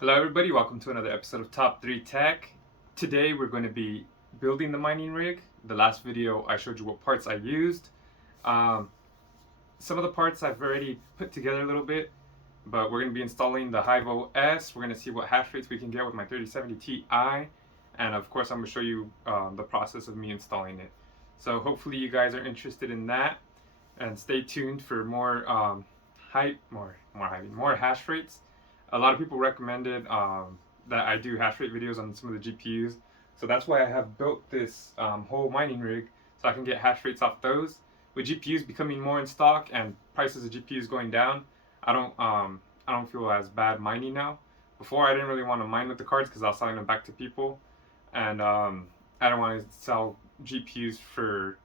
Hello everybody, welcome to another episode of Top3Tech. Today we're going to be building the mining rig. The last video I showed you what parts I used. Some of the parts I've already put together a little bit, but we're going to be installing the HiveOs. We're going to see what hash rates we can get with my 3070 Ti, and of course I'm going to show you the process of me installing it. So hopefully you guys are interested in that, and stay tuned for more more hash rates. A lot of people recommended that I do hash rate videos on some of the GPUs, so that's why I have built this whole mining rig so I can get hash rates off those. With GPUs becoming more in stock and prices of GPUs going down, I don't feel as bad mining now. Before I didn't really want to mine with the cards because I was selling them back to people, and I don't want to sell GPUs for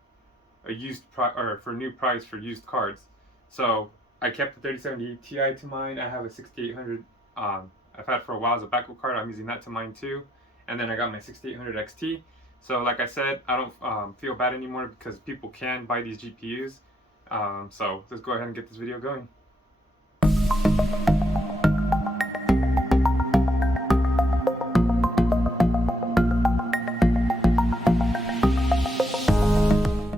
a new price for used cards. So I kept the 3070 Ti to mine. I have a 6800 I've had for a while as a backup card. I'm using that to mine too. And then I got my 6800 XT. So like I said, I don't feel bad anymore because people can buy these GPUs. So let's go ahead and get this video going.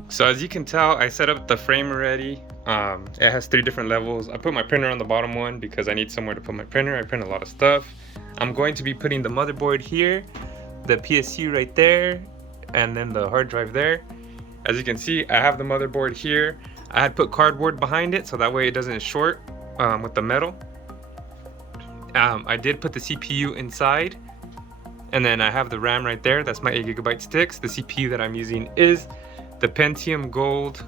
So as you can tell, I set up the frame already. It has 3 different levels. I put my printer on the bottom one because I need somewhere to put my printer. I print a lot of stuff. I'm going to be putting the motherboard here, the PSU right there, and then the hard drive there. As you can see, I have the motherboard here. I had put cardboard behind it so that way it doesn't short with the metal. I did put the CPU inside, and then I have the RAM right there. That's my 8GB sticks. The CPU that I'm using is the Pentium Gold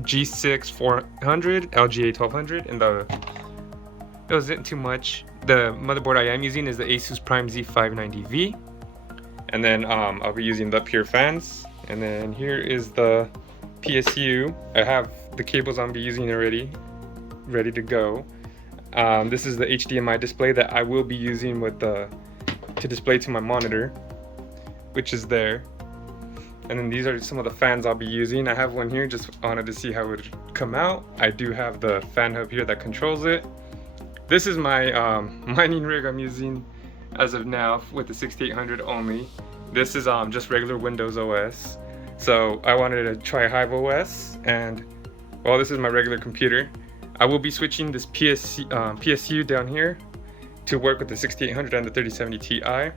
G6 400 LGA 1200, and it wasn't too much. The motherboard I am using is the Asus Prime Z590V, and then I'll be using the pure fans. And then here is the PSU. I have the cables I'll be using already ready to go. This is the HDMI display that I will be using to display to my monitor, which is there. And then these are some of the fans I'll be using. I have one here, just wanted to see how it would come out. I do have the fan hub here that controls it. This is my mining rig I'm using as of now with the 6800 only. This is just regular Windows OS. So I wanted to try HiveOs, and well, this is my regular computer. I will be switching this PSU down here to work with the 6800 and the 3070 Ti.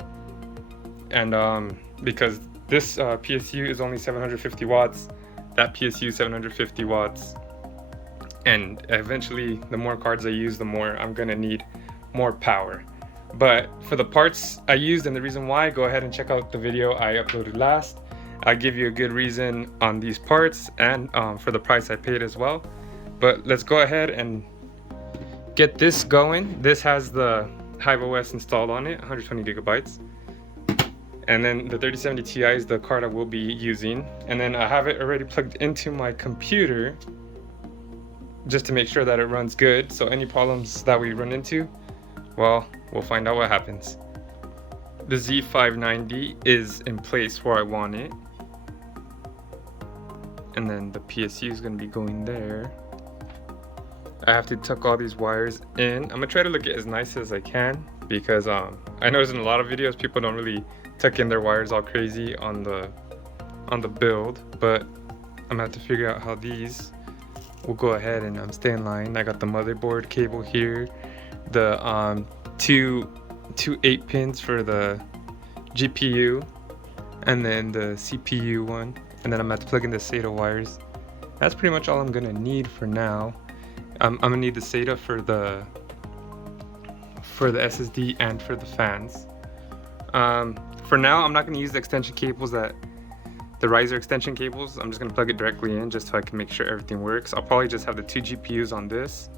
And because this PSU is only 750 watts, that PSU is 750 watts. And eventually, the more cards I use, the more I'm gonna need more power. But for the parts I used and the reason why, go ahead and check out the video I uploaded last. I'll give you a good reason on these parts and for the price I paid as well. But let's go ahead and get this going. This has the HiveOs installed on it, 120GB. And then the 3070 Ti is the card I will be using. And then I have it already plugged into my computer just to make sure that it runs good. So any problems that we run into, well, we'll find out what happens. The Z590 is in place where I want it. And then the PSU is going to be going there. I have to tuck all these wires in. I'm going to try to look as nice as I can because I noticed in a lot of videos people don't really tuck in their wires all crazy on the build, but I'm gonna have to figure out how these will go ahead and stay in line. I got the motherboard cable here, the two 8 pins for the GPU, and then the CPU one, and then I'm gonna have to plug in the SATA wires. That's pretty much all I'm gonna need for now. I'm gonna need the SATA for the SSD and for the fans. For now, I'm not going to use the extension cables, the riser extension cables. I'm just going to plug it directly in just so I can make sure everything works. I'll probably just have the 2 GPUs on this.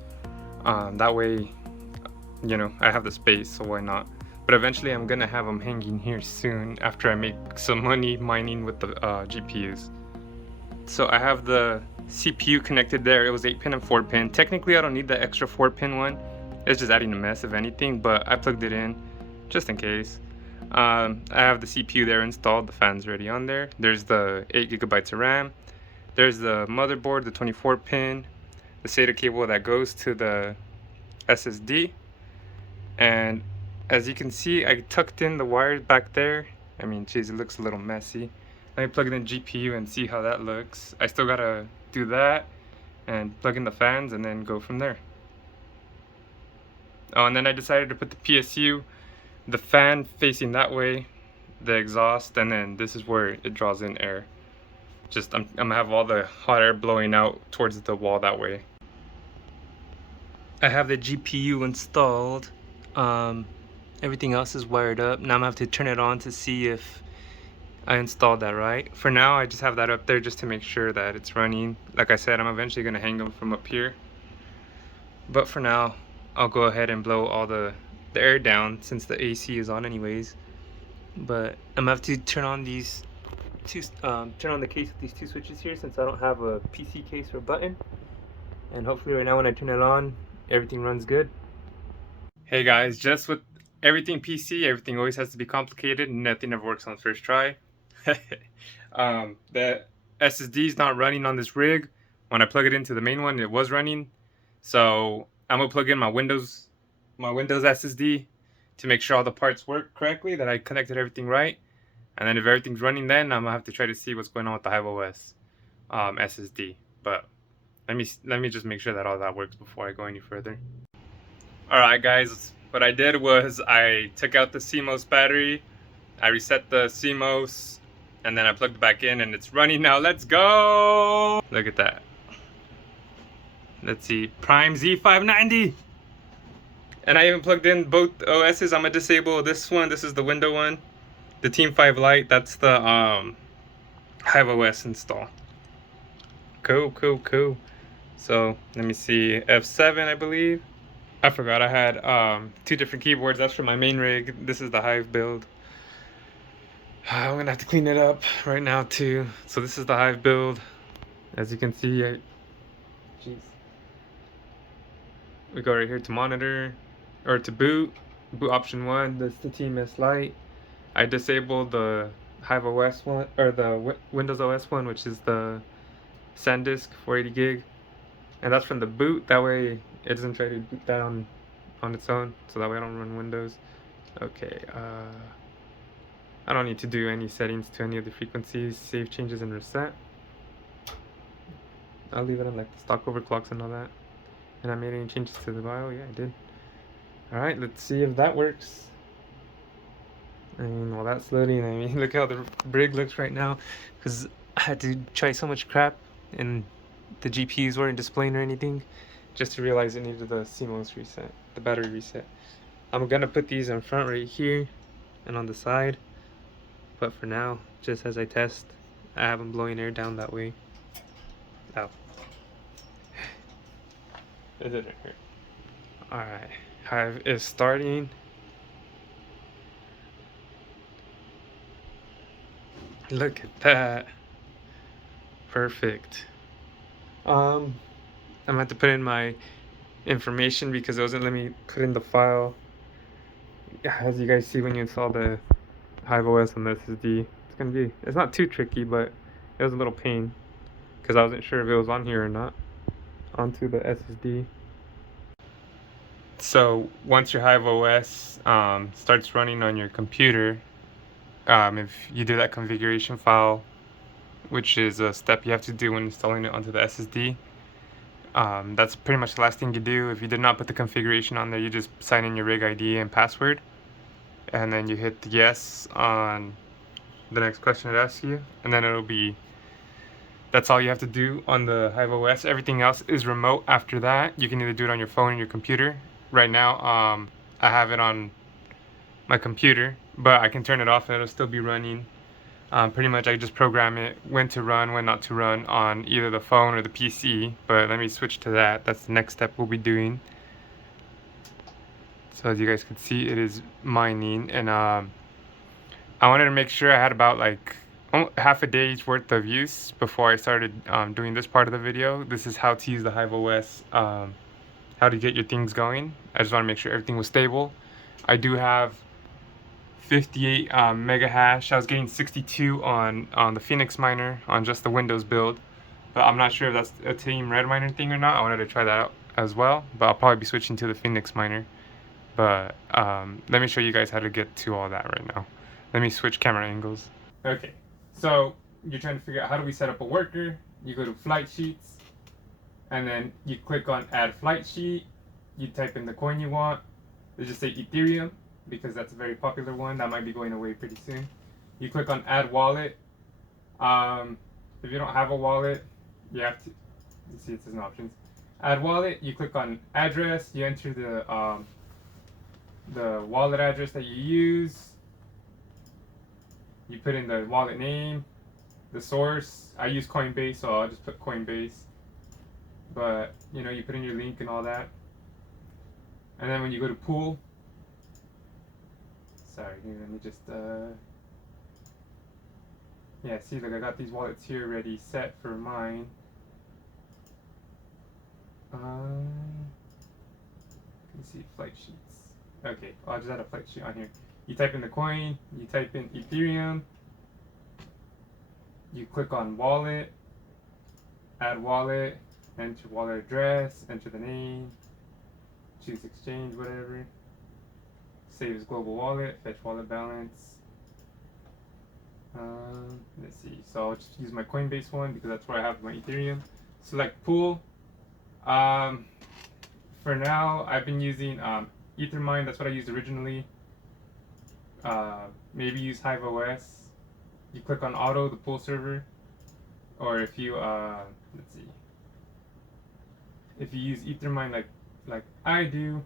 That way, you know, I have the space, so why not? But eventually I'm going to have them hanging here soon after I make some money mining with the GPUs. So I have the CPU connected there. It was 8-pin and 4-pin. Technically, I don't need the extra 4-pin one. It's just adding a mess if anything, but I plugged it in just in case. I have the CPU there installed, the fan's already on there. There's the 8GB of RAM. There's the motherboard, the 24-pin, the SATA cable that goes to the SSD, and as you can see, I tucked in the wires back there. I mean, geez, it looks a little messy. Let me plug in the GPU and see how that looks. I still gotta do that and plug in the fans and then go from there. Oh, and then I decided to put the PSU, the fan facing that way, the exhaust, and then this is where it draws in air. Just I'm gonna have all the hot air blowing out towards the wall that way. I have the GPU installed. Everything else is wired up. Now I'm gonna have to turn it on to see if I installed that right. For now, I just have that up there just to make sure that it's running. Like I said, I'm eventually gonna hang them from up here. But for now, I'll go ahead and blow all the air down since the AC is on anyways. But I'm gonna have to turn on these two, turn on the case with these two switches here since I don't have a PC case or button. And hopefully right now when I turn it on, everything runs good. Hey guys, just with everything PC, everything always has to be complicated. Nothing ever works on first try. The SSD is not running on this rig. When I plug it into the main one, it was running. So I'm gonna plug in my Windows SSD to make sure all the parts work correctly, that I connected everything right. And then if everything's running, then I'm gonna have to try to see what's going on with the HiveOs SSD. But let me just make sure that all that works before I go any further. Alright guys, what I did was I took out the CMOS battery, I reset the CMOS, and then I plugged it back in and it's running now. Let's go! Look at that. Let's see, Prime Z590! And I even plugged in both OSs. I'm gonna disable this one. This is the window one. The Team 5 Lite, that's the HiveOs install. Cool. So let me see, F7 I believe. I forgot I had two different keyboards. That's for my main rig. This is the Hive build. I'm gonna have to clean it up right now too. So this is the Hive build. As you can see, jeez. We go right here to monitor, or to boot option 1. That's the Team S Lite. I disabled the HiveOs one, or the Windows OS one, which is the SanDisk 480 gig. And that's from the boot. That way it doesn't try to boot that on its own. So that way I don't run Windows. Okay, I don't need to do any settings to any of the frequencies, save changes and reset. I'll leave it on like the stock overclocks and all that. And I made any changes to the bio? Yeah, I did. Alright, let's see if that works. I mean, while that's loading, I mean, look how the rig looks right now. Because I had to try so much crap and the GPUs weren't displaying or anything, just to realize it needed the CMOS reset, the battery reset. I'm gonna put these in front right here and on the side, but for now, just as I test, I have them blowing air down that way. Ow. It didn't hurt. Alright, Hive is starting. Look at that. Perfect. I'm gonna have to put in my information because it wasn't letting me put in the file. As you guys see when you install the HiveOs on the SSD, it's not too tricky, but it was a little pain because I wasn't sure if it was on here or not onto the SSD. So once your HiveOs starts running on your computer, if you do that configuration file, which is a step you have to do when installing it onto the SSD, that's pretty much the last thing you do. If you did not put the configuration on there, you just sign in your rig ID and password, and then you hit yes on the next question it asks you, and then that's all you have to do on the HiveOs. Everything else is remote after that. You can either do it on your phone or your computer. Right now, I have it on my computer, but I can turn it off and it'll still be running. Pretty much I just program it when to run, when not to run on either the phone or the PC, but let me switch to that. That's the next step we'll be doing. So as you guys can see, it is mining, and I wanted to make sure I had about like half a day's worth of use before I started doing this part of the video. This is how to use the HiveOs, how to get your things going. I just want to make sure everything was stable. I do have 58 mega hash. I was getting 62 on the Phoenix miner on just the Windows build, but I'm not sure if that's a Team Red miner thing or not. I wanted to try that out as well, but I'll probably be switching to the Phoenix miner. But let me show you guys how to get to all that right now. Let me switch camera angles. Okay, so you're trying to figure out how do we set up a worker. You go to flight sheets, and then you click on add flight sheet. You type in the coin you want. Let's just say Ethereum, because that's a very popular one. That might be going away pretty soon. You click on add wallet. If you don't have a wallet, you have to, you see it says no options. Add wallet, you click on address, you enter the wallet address that you use. You put in the wallet name, the source. I use Coinbase, so I'll just put Coinbase. But you know, you put in your link and all that. And then when you go to pool, sorry, here, let me just yeah, see, like I got these wallets here already set for mine. Let me see, flight sheets. Okay, I'll just add a flight sheet on here. You type in the coin, you type in Ethereum, you click on wallet, add wallet, enter wallet address, enter the name, choose exchange, whatever. Save as global wallet, fetch wallet balance. Let's see, so I'll just use my Coinbase one because that's where I have my Ethereum. Select pool. For now, I've been using Ethermine. That's what I used originally. Maybe use HiveOs. You click on auto, the pool server, or if you let's see, if you use Ethermine like I do,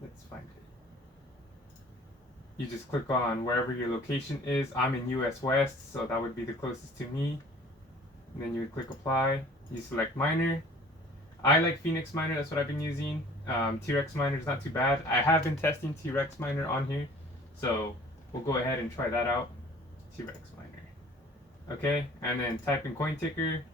let's find it. You just click on wherever your location is. I'm in US West, so that would be the closest to me. And then you would click apply. You select miner. I like Phoenix Miner, that's what I've been using. T-Rex Miner is not too bad. I have been testing T-Rex Miner on here, so we'll go ahead and try that out. T-Rex Miner. Okay, and then type in coin ticker.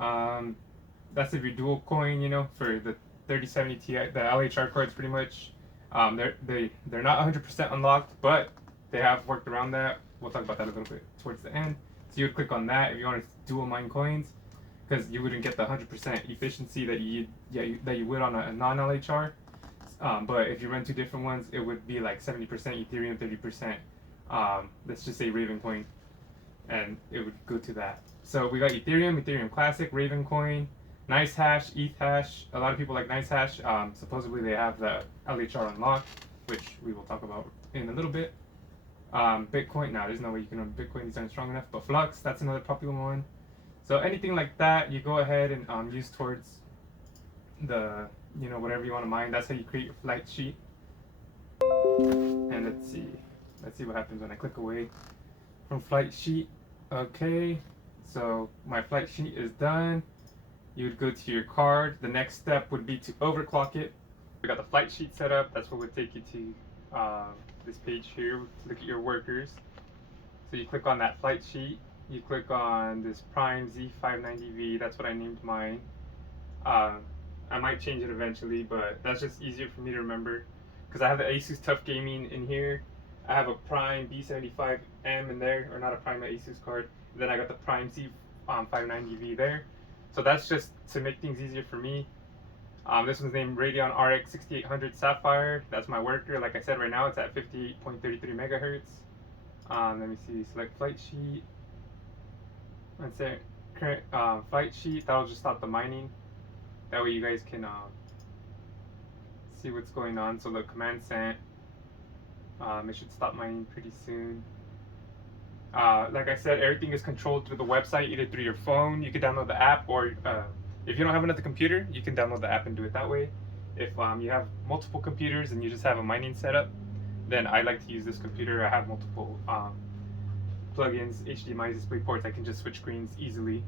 That's if you're dual coin, you know, for the 3070 Ti, the LHR cards pretty much. They're not 100% unlocked, but they have worked around that. We'll talk about that a little bit towards the end. So you would click on that if you want to dual mine coins, because you wouldn't get the 100% efficiency that you would on a non-LHR. But if you run two different ones, it would be like 70% Ethereum, 30%. Let's just say Ravencoin, and it would go to that. So we got Ethereum, Ethereum Classic, Ravencoin, Nice Hash, ETH Hash. A lot of people like Nice Hash. Supposedly they have the LHR unlocked, which we will talk about in a little bit. Bitcoin, no, there's no way you can run Bitcoin. These aren't strong enough. But Flux, that's another popular one. So anything like that, you go ahead and use towards the, you know, whatever you want to mine. That's how you create your flight sheet. And let's see what happens when I click away from flight sheet. Okay, so my flight sheet is done. You would go to your card. The next step would be to overclock it. We got the flight sheet set up. That's what would take you to this page here to look at your workers. So you click on that flight sheet. You click on this Prime Z590V. That's what I named mine. I might change it eventually, but that's just easier for me to remember because I have the Asus Tough Gaming in here. I have a Prime B75M in there, or not a Prime, Asus card. Then I got the Prime Z590V there. So that's just to make things easier for me. This one's named Radeon RX 6800 Sapphire. That's my worker. Like I said, right now it's at 58.33 megahertz. Let me see, select flight sheet. Let's say current flight sheet. That'll just stop the mining. That way you guys can see what's going on. So the command sent. It should stop mining pretty soon. Like I said, everything is controlled through the website, either through your phone. You can download the app, or if you don't have another computer, you can download the app and do it that way. If you have multiple computers and you just have a mining setup, then I like to use this computer. I have multiple plugins, HDMI display ports. I can just switch screens easily.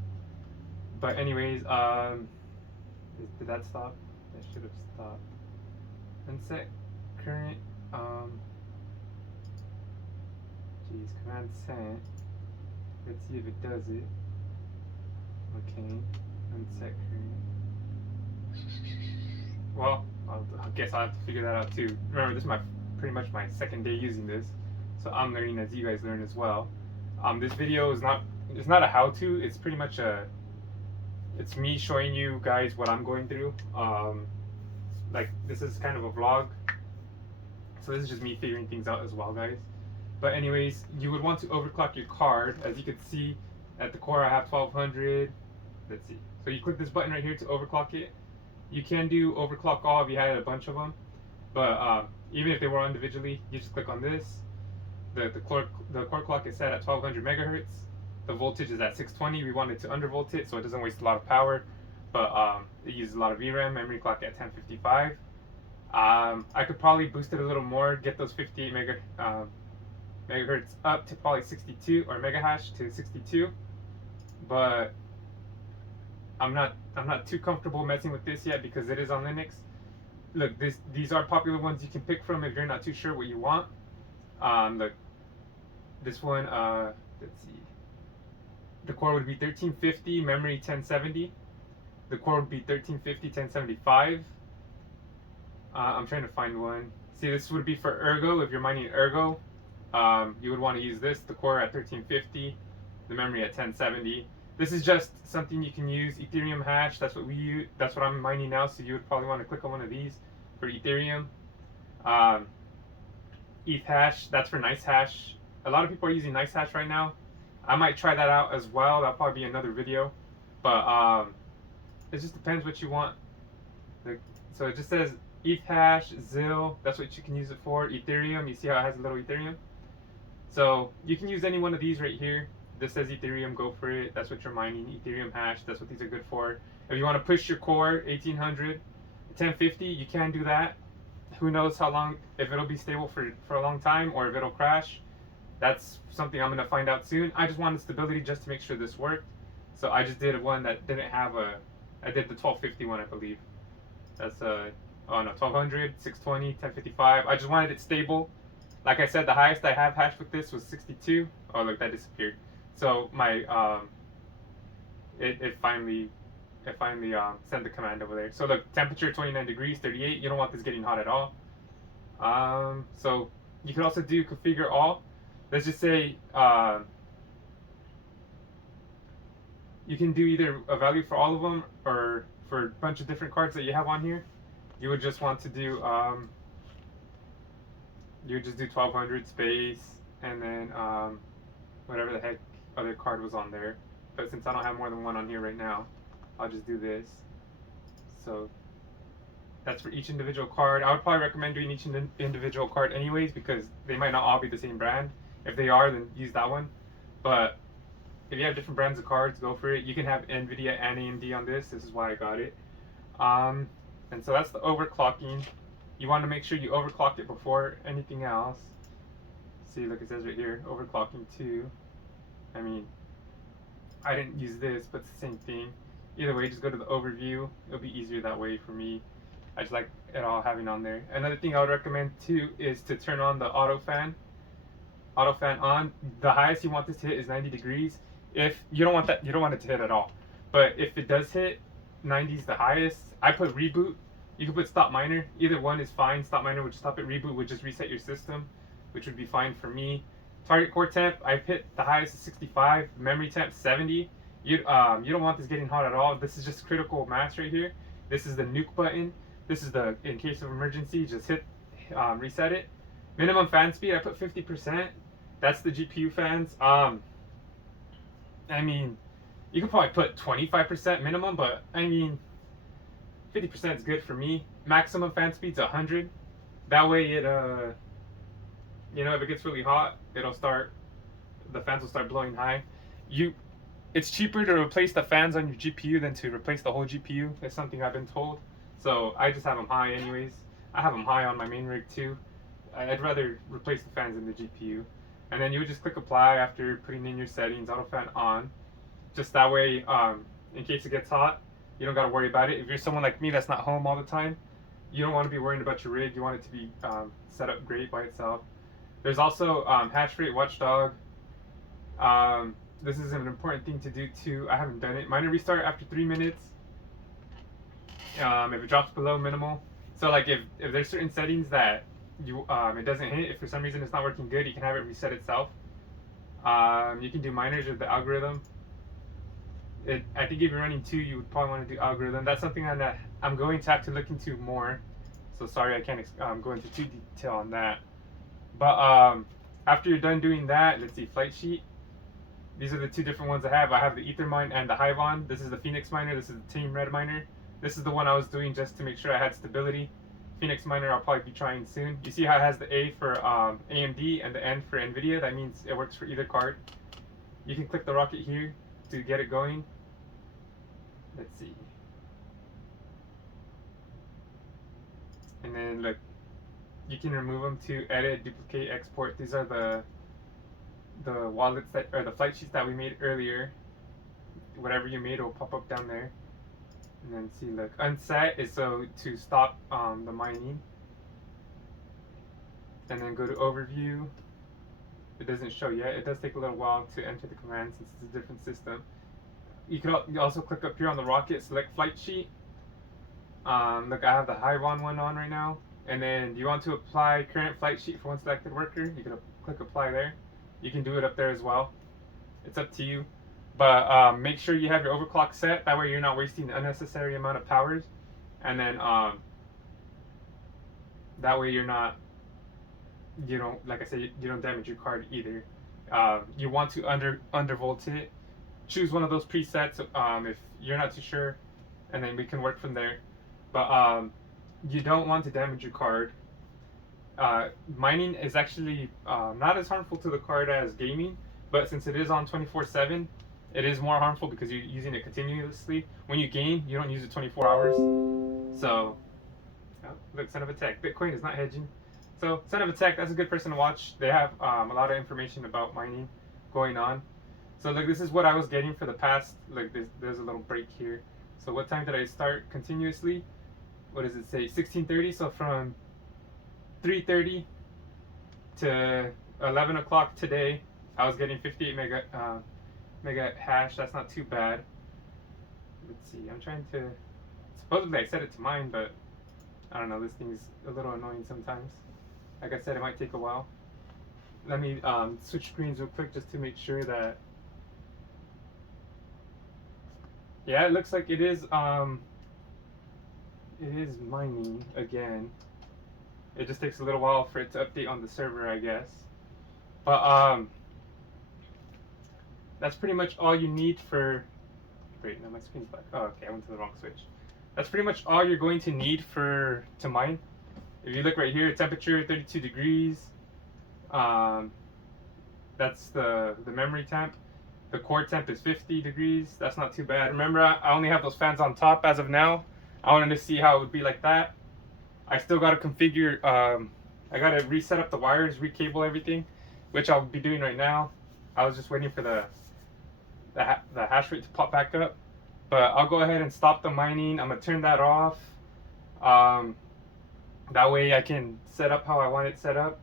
But anyways, did that stop? That should have stopped. And set current. Geez, command sent. Let's see if it does it. Okay, unset current. Well, I guess I'll have to figure that out too. Remember, this is pretty much my second day using this, so I'm learning as you guys learn as well. This video is not a how-to. It's pretty much it's me showing you guys what I'm going through. like this is kind of a vlog, so this is just me figuring things out as well, guys. But anyways, you would want to overclock your card. As you can see, at the core I have 1200. Let's see. So you click this button right here to overclock it. You can do overclock all if you had a bunch of them, but even if they were individually, you just click on this. The core clock is set at 1200 megahertz. The voltage is at 620. We wanted to undervolt it so it doesn't waste a lot of power, but it uses a lot of VRAM. Memory clock at 1055. I could probably boost it a little more, get those 58 megahertz up to probably 62, or megahash to 62, but I'm not too comfortable messing with this yet because it is on Linux. Look, these are popular ones you can pick from if you're not too sure what you want. Look, this one, let's see. The core would be 1350, memory 1070. The core would be 1350, 1075. I'm trying to find one. See, this would be for Ergo. If you're mining Ergo, you would want to use this. The core at 1350, the memory at 1070. This is just something you can use. Ethereum hash, that's what we use. That's what I'm mining now, so you would probably want to click on one of these for Ethereum. ETH hash, that's for Nice Hash. A lot of people are using Nice Hash right now. I might try that out as well. That'll probably be another video. But it just depends what you want. So it just says ETH hash, ZIL, that's what you can use it for. Ethereum, you see how it has a little Ethereum? So you can use any one of these right here. This says Ethereum, go for it. That's what you're mining. Ethereum hash, that's what these are good for. If you want to push your core 1800, 1050, you can do that. Who knows how long, if it'll be stable for a long time or if it'll crash. That's something I'm going to find out soon. I just wanted stability just to make sure this worked. So I just did one that didn't have I did the 1250 one, I believe. That's oh no, 1200, 620, 1055. I just wanted it stable. Like I said, the highest I have hashed with this was 62. Oh look, that disappeared. So my it finally sent the command over there. So look, temperature 29 degrees, 38. You don't want this getting hot at all. So you can also do configure all. Let's just say you can do either a value for all of them or for a bunch of different cards that you have on here. You would just want to do you would just do 1200 space and then whatever the heck other card was on there. But since I don't have more than one on here right now, I'll just do this. So that's for each individual card. I would probably recommend doing each individual card anyways because they might not all be the same brand. If they are, then use that one. But if you have different brands of cards, go for it. You can have NVIDIA and AMD on this. This is why I got it. And so that's the overclocking. You want to make sure you overclock it before anything else. See, look, it says right here, overclocking 2. I mean, I didn't use this, but it's the same thing. Either way, just go to the overview. It'll be easier that way for me. I just like it all having on there. Another thing I would recommend too is to turn on the Autofan. Autofan on. The highest you want this to hit is 90 degrees. If you don't want that, you don't want it to hit at all. But if it does hit, 90 is the highest. I put reboot. You can put stop miner. Either one is fine. Stop miner would stop it. Reboot would just reset your system, which would be fine for me. Target core temp, I hit the highest is 65. Memory temp 70. You don't want this getting hot at all. This is just critical mass right here. This is the nuke button. This is the in case of emergency, just hit reset it. Minimum fan speed, I put 50%. That's the GPU fans. I mean, you could probably put 25% minimum, but I mean, 50% is good for me. Maximum fan speed's 100. That way it, you know, if it gets really hot, the fans will start blowing high. It's cheaper to replace the fans on your GPU than to replace the whole GPU. That's something I've been told. So I just have them high anyways. I have them high on my main rig too. I'd rather replace the fans than the GPU. And then you would just click apply after putting in your settings, Autofan on. Just that way, in case it gets hot, you don't got to worry about it. If you're someone like me that's not home all the time, you don't want to be worrying about your rig. You want it to be set up great by itself. There's also hash rate watchdog. This is an important thing to do too. I haven't done it. Miner restart after 3 minutes. If it drops below minimal. So like if there's certain settings that it doesn't hit, if for some reason it's not working good, you can have it reset itself. You can do miners with the algorithm. I think if you're running 2, you would probably want to do algorithm. That's something that I'm going to have to look into more. So sorry I can't go into too detail on that. But after you're done doing that, let's see, flight sheet. These are the two different ones I have. I have the Ethermine and the HiveOn. This is the Phoenix miner. This is the Team Red miner. This is the one I was doing just to make sure I had stability. Phoenix miner I'll probably be trying soon. You see how it has the A for AMD and the N for NVIDIA? That means it works for either card. You can click the rocket here to get it going. Let's see. And then look, you can remove them to edit, duplicate, export. These are the wallets that, or the flight sheets that we made earlier. Whatever you made will pop up down there. And then see, look, unset is so to stop the mining. And then go to overview. It doesn't show yet. It does take a little while to enter the command since it's a different system. You can also click up here on the rocket, select flight sheet. Look, I have the HiveOn one on right now. And then do you want to apply current flight sheet for one selected worker? You can click apply there. You can do it up there as well. It's up to you. But make sure you have your overclock set. That way you're not wasting the unnecessary amount of powers. And then that way you're not, you don't, like I said, you don't damage your card either. You want to undervolt it. Choose one of those presets if you're not too sure, and then we can work from there. But you don't want to damage your card. Mining is actually not as harmful to the card as gaming, but since it is on 24/7, it is more harmful because you're using it continuously. When you game, you don't use it 24 hours. So, oh, look, Son of a Tech. Bitcoin is not hedging. So, Son of a Tech, that's a good person to watch. They have a lot of information about mining going on. So, look, this is what I was getting for the past. Like, there's a little break here. So, what time did I start continuously? What does it say? 16:30. So, from 3:30 to 11 o'clock today, I was getting 58 mega hash. That's not too bad. Let's see. I'm trying to. Supposedly I set it to mine, but I don't know. This thing's a little annoying sometimes. Like I said, it might take a while. Let me switch screens real quick just to make sure that. Yeah, it looks like it is mining again. It just takes a little while for it to update on the server, I guess. But that's pretty much all you need for. Wait, no, my screen's black. Oh, okay, I went to the wrong switch. That's pretty much all you're going to need to mine. If you look right here, temperature 32 degrees. That's the memory temp. The core temp is 50 degrees. That's not too bad. Remember, I only have those fans on top as of now. I wanted to see how it would be like that. I still got to configure. I got to reset up the wires, recable everything, which I'll be doing right now. I was just waiting for the hash rate to pop back up. But I'll go ahead and stop the mining. I'm going to turn that off. That way I can set up how I want it set up.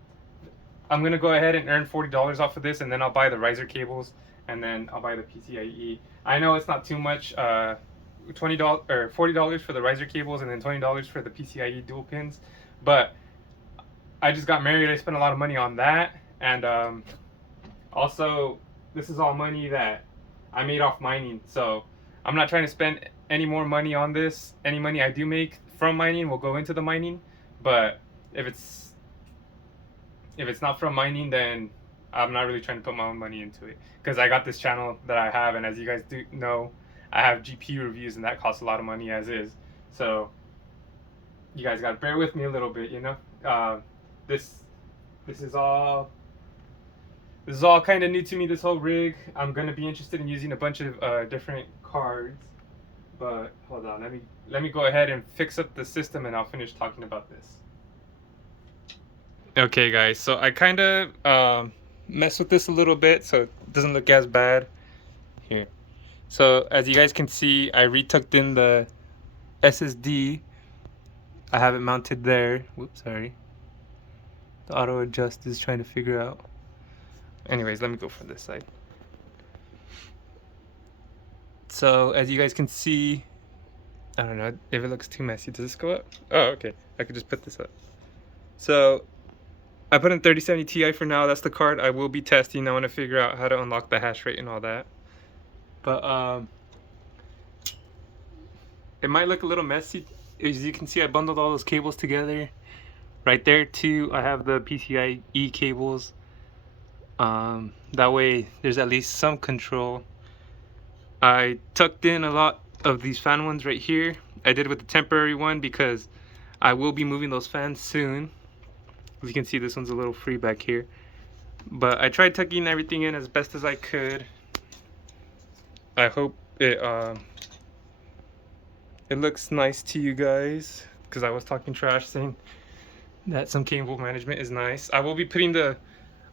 I'm going to go ahead and earn $40 off of this, and then I'll buy the riser cables, and then I'll buy the PCIe. I know it's not too much, $20 or $40 for the riser cables, and then $20 for the PCIe dual pins. But I just got married. I spent a lot of money on that, and also this is all money that I made off mining. So I'm not trying to spend any more money on this. Any money I do make from mining will go into the mining. But if it's not from mining, then I'm not really trying to put my own money into it, because I got this channel that I have, and as you guys do know, I have GPU reviews, and that costs a lot of money as is. So you guys gotta bear with me a little bit, you know. This is all kind of new to me, this whole rig. I'm gonna be interested in using a bunch of different cards, but hold on, let me go ahead and fix up the system, and I'll finish talking about this. Okay guys, so I kind of messed with this a little bit so it doesn't look as bad here. So as you guys can see, I retucked in the SSD. I have it mounted there. Whoops, sorry. The auto adjust is trying to figure out. Anyways, let me go from this side. So as you guys can see, I don't know if it looks too messy. Does this go up? Oh, okay. I could just put this up. So I put in 3070 Ti for now. That's the card I will be testing. I want to figure out how to unlock the hash rate and all that. But it might look a little messy as you can see, I bundled all those cables together. Right there too, I have the PCIe cables. That way there's at least some control. I tucked in a lot of these fan ones right here. I did with the temporary one because I will be moving those fans soon. As you can see, this one's a little free back here. But I tried tucking everything in as best as I could. I hope it looks nice to you guys, because I was talking trash saying that some cable management is nice. I will be putting the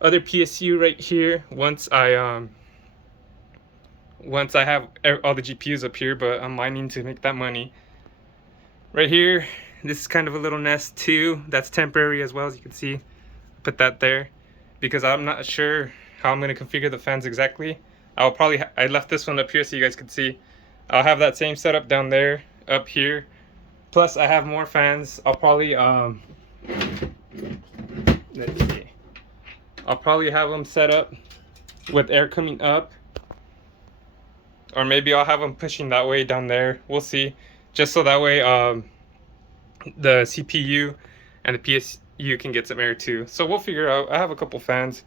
other PSU right here once I have all the GPUs up here, but I'm mining to make that money. Right here, this is kind of a little nest too. That's temporary as well, as you can see. Put that there because I'm not sure how I'm going to configure the fans exactly. I left this one up here so you guys can see. I'll have that same setup down there, up here. Plus I have more fans. I'll probably let's see. I'll probably have them set up with air coming up, or maybe I'll have them pushing that way down there. We'll see. Just so that way the CPU and the PSU can get some air too. So we'll figure out. I have a couple fans.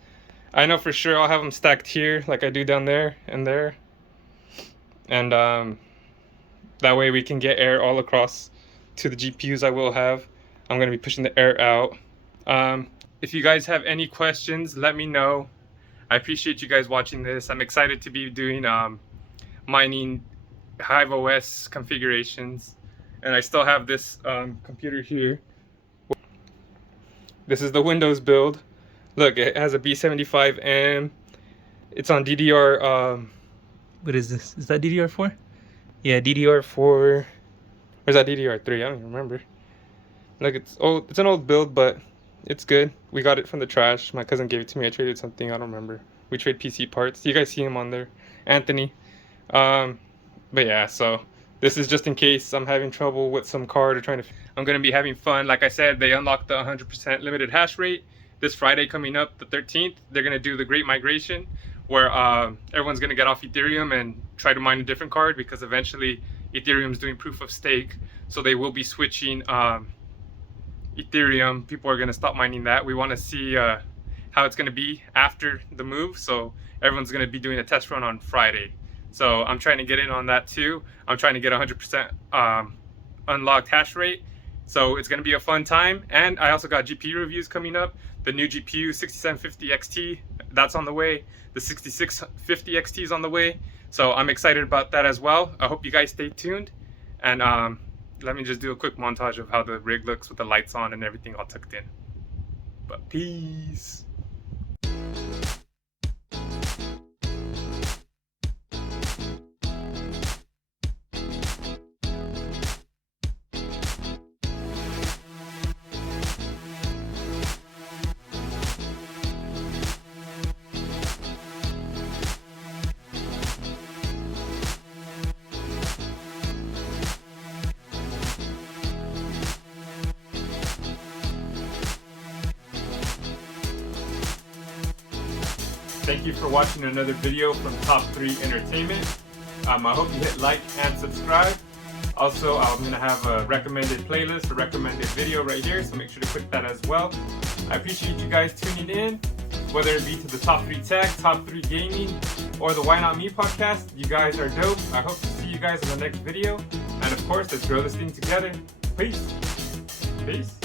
I know for sure I'll have them stacked here like I do down there and there. And that way we can get air all across to the GPUs I will have. I'm going to be pushing the air out. If you guys have any questions, let me know. I appreciate you guys watching this. I'm excited to be doing mining HiveOs configurations. And I still have this computer here. This is the Windows build. Look, it has a B75M. It's on DDR, what is this? Is that DDR4? Yeah, DDR4. Or is that DDR3? I don't even remember. Look, it's old. It's an old build, but it's good. We got it from the trash. My cousin gave it to me. I traded something. I don't remember. We trade PC parts. You guys see him on there. Anthony. But yeah, so this is just in case I'm having trouble with some card or trying to... I'm going to be having fun. Like I said, they unlocked the 100% limited hash rate. This Friday coming up, the 13th, they're going to do the Great Migration, where everyone's going to get off Ethereum and try to mine a different card, because eventually Ethereum's doing proof of stake. So they will be switching Ethereum. People are going to stop mining that. We want to see how it's going to be after the move. So everyone's going to be doing a test run on Friday. So I'm trying to get in on that too. I'm trying to get 100% unlocked hash rate. So it's going to be a fun time. And I also got GPU reviews coming up. The new GPU 6750 XT, that's on the way. The 6650 XT is on the way. So I'm excited about that as well. I hope you guys stay tuned. And let me just do a quick montage of how the rig looks with the lights on and everything all tucked in. But peace. Thank you for watching another video from Top3 Entertainment. I hope you hit like and subscribe. Also, I'm going to have a recommended playlist, a recommended video right here, so make sure to click that as well. I appreciate you guys tuning in, whether it be to the Top3Tech, Top3 Gaming, or the Why Not Me podcast. You guys are dope. I hope to see you guys in the next video. And of course, let's grow this thing together. Peace. Peace.